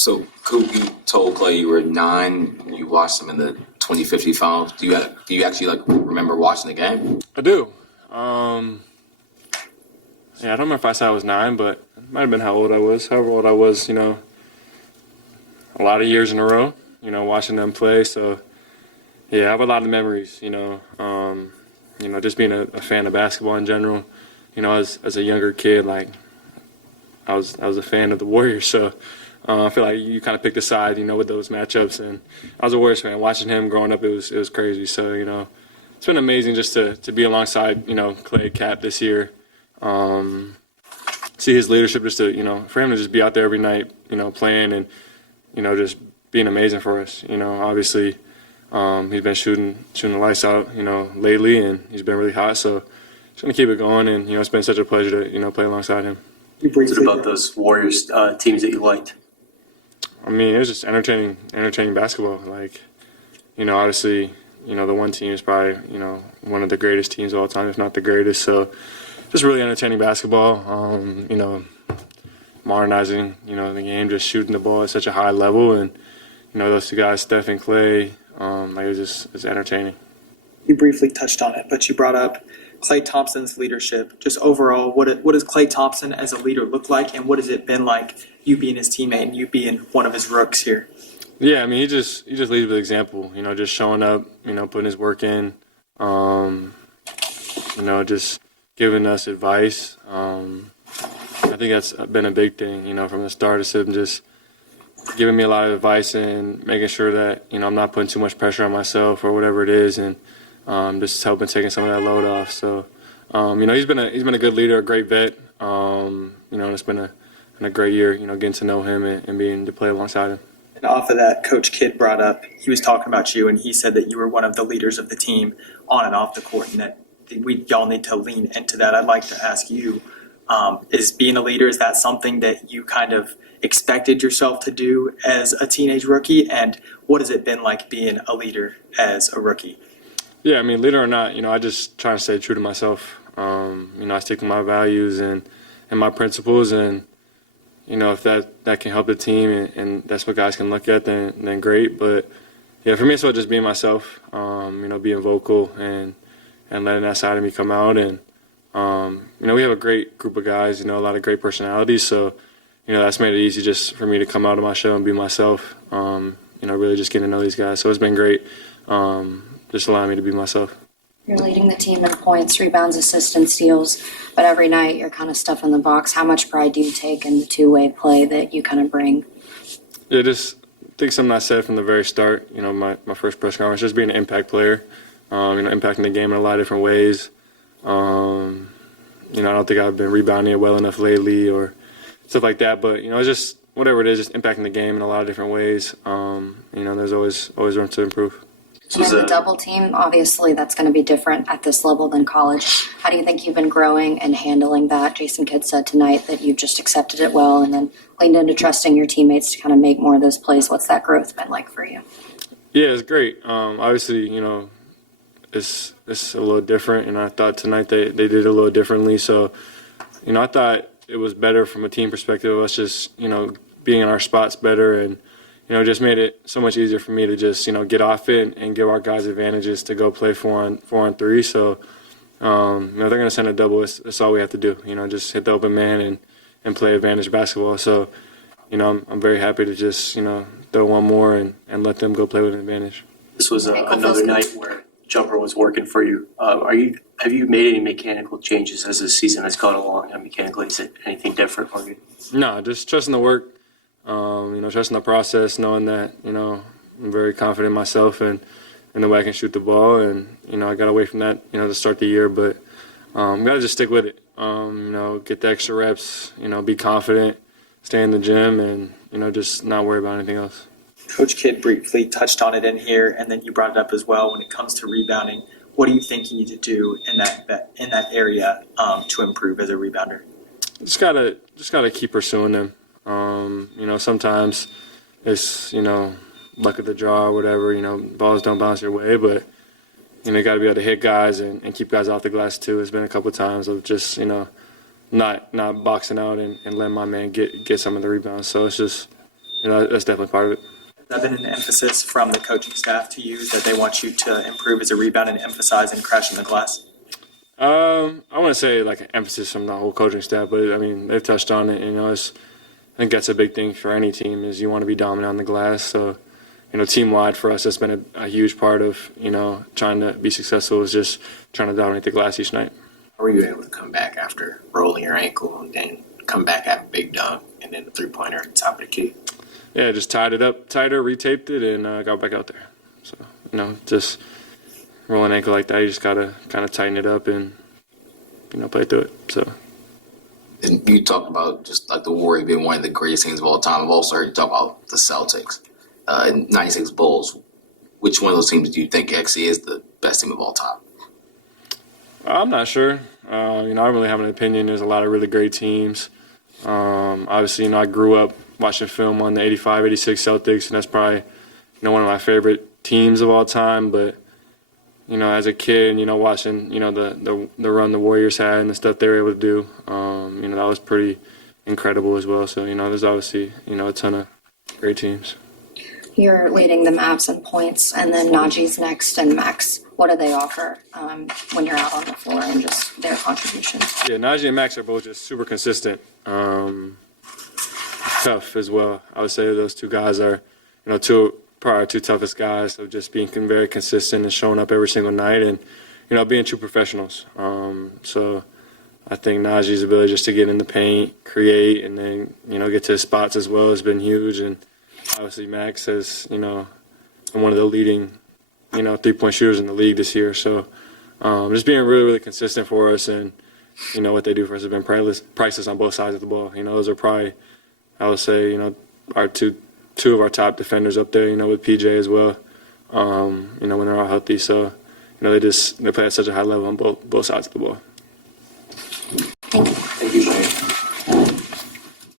So Kobe told Clay you were 9. You watched him in the 2050 finals. Do you actually remember watching the game? I do. Yeah, I don't remember if I said I was 9, but it might have been how old I was. However old I was, a lot of years in a row, watching them play. So, yeah, I have a lot of memories, just being a fan of basketball in general. As a younger kid, I was a fan of the Warriors, so I feel like you kind of picked a side, with those matchups. And I was a Warriors fan. Watching him growing up, it was crazy. So, it's been amazing just to be alongside, Clay Cap this year. See his leadership, just to for him to just be out there every night, playing and just being amazing for us. Obviously he's been shooting the lights out, lately, and he's been really hot. So just gonna keep it going, and it's been such a pleasure to play alongside him. What about those Warriors teams that you liked? I mean, it was just entertaining basketball. Obviously, the one team is probably one of the greatest teams of all time, if not the greatest. So just really entertaining basketball, modernizing, the game, just shooting the ball at such a high level. And, those two guys, Steph and Clay, it's entertaining. You briefly touched on it, but you brought up Klay Thompson's leadership. Just overall, what does Klay Thompson as a leader look like, and what has it been like you being his teammate and you being one of his rooks here? Yeah, I mean, he just leads with example, just showing up, putting his work in, just giving us advice. I think that's been a big thing, from the start. It's him just giving me a lot of advice and making sure that, I'm not putting too much pressure on myself or whatever it is, and just helping taking some of that load off. So, he's been a good leader, a great vet. It's been a great year, getting to know him and being to play alongside him. And off of that, Coach Kidd brought up, he was talking about you, and he said that you were one of the leaders of the team on and off the court, and that y'all need to lean into that. I'd like to ask you, is being a leader, is that something that you kind of expected yourself to do as a teenage rookie? And what has it been like being a leader as a rookie? Yeah, I mean, leader or not, I just try to stay true to myself. I stick to my values and my principles, and if that can help the team and that's what guys can look at, then great. But yeah, for me, it's about just being myself. Being vocal and letting that side of me come out. And we have a great group of guys. A lot of great personalities. So that's made it easy just for me to come out of my shell and be myself. Really just getting to know these guys. So it's been great. Just allowing me to be myself. You're leading the team in points, rebounds, assists, and steals, but every night you're kind of stuffing the box. How much pride do you take in the two-way play that you kind of bring? Yeah, just I think something I said from the very start, my first press conference, just being an impact player, impacting the game in a lot of different ways. I don't think I've been rebounding it well enough lately or stuff like that, but, it's just whatever it is, just impacting the game in a lot of different ways. There's always room to improve. And the double team, obviously that's going to be different at this level than college. How do you think you've been growing and handling that? Jason Kidd said tonight that you just accepted it well and then leaned into trusting your teammates to kind of make more of those plays. What's that growth been like for you? Yeah, it's great. Obviously, it's a little different, and I thought tonight they did it a little differently. So, I thought it was better from a team perspective of us just, being in our spots better, and just made it so much easier for me to just, get off it and give our guys advantages to go play 4-on-3. So, they're going to send a double. It's all we have to do, just hit the open man and play advantage basketball. So, I'm very happy to just, throw one more and let them go play with an advantage. This was another night where jumper was working for you. Have you made any mechanical changes as the season has gone along? Mechanically, is it anything different for you? No, just trusting the work. Trusting the process, knowing that, I'm very confident in myself and the way I can shoot the ball. And, I got away from that, to start the year. But got to just stick with it, get the extra reps, be confident, stay in the gym, and, just not worry about anything else. Coach Kidd briefly touched on it in here, and then you brought it up as well when it comes to rebounding. What do you think you need to do in that area to improve as a rebounder? Just gotta keep pursuing them. Sometimes it's, luck of the draw or whatever, balls don't bounce your way, but, you got to be able to hit guys and keep guys off the glass too. It's been a couple of times of just, not boxing out and letting my man get some of the rebounds. So it's just that's definitely part of it. Has that been an emphasis from the coaching staff to you that they want you to improve as a rebound and emphasize and crashing the glass? I wouldn't say like an emphasis from the whole coaching staff, but I mean they've touched on it. I think that's a big thing for any team is you want to be dominant on the glass. So, team wide for us, that's been a huge part of trying to be successful is just trying to dominate the glass each night. How were you able to come back after rolling your ankle and then come back at a big dunk and then the 3-pointer at the top of the key? Yeah, just tied it up tighter, retaped it, and got back out there. So, just rolling an ankle like that, you just got to kind of tighten it up and, play through it. So. And you talked about just like the Warriors being one of the greatest teams of all time. I've also heard you talk about the Celtics and 96 Bulls. Which one of those teams do you think actually is the best team of all time? I'm not sure. I don't really have an opinion. There's a lot of really great teams. Obviously, I grew up watching film on the 85, 86 Celtics, and that's probably, one of my favorite teams of all time. But, as a kid, watching, the run the Warriors had and the stuff they were able to do, that was pretty incredible as well. So, there's obviously, a ton of great teams. You're leading the Mavs in points, and then Najee's next and Max. What do they offer when you're out on the floor and just their contributions? Yeah, Najee and Max are both just super consistent, tough as well. I would say those two guys are, probably our two toughest guys of just being very consistent and showing up every single night and, being true professionals. So I think Najee's ability just to get in the paint, create, and then, get to his spots as well has been huge. And obviously Max has, been one of the leading, 3-point shooters in the league this year. So just being really, really consistent for us and, what they do for us has been priceless on both sides of the ball. Those are probably, I would say, our two of our top defenders up there, with PJ as well, when they're all healthy. So, they play at such a high level on both sides of the ball.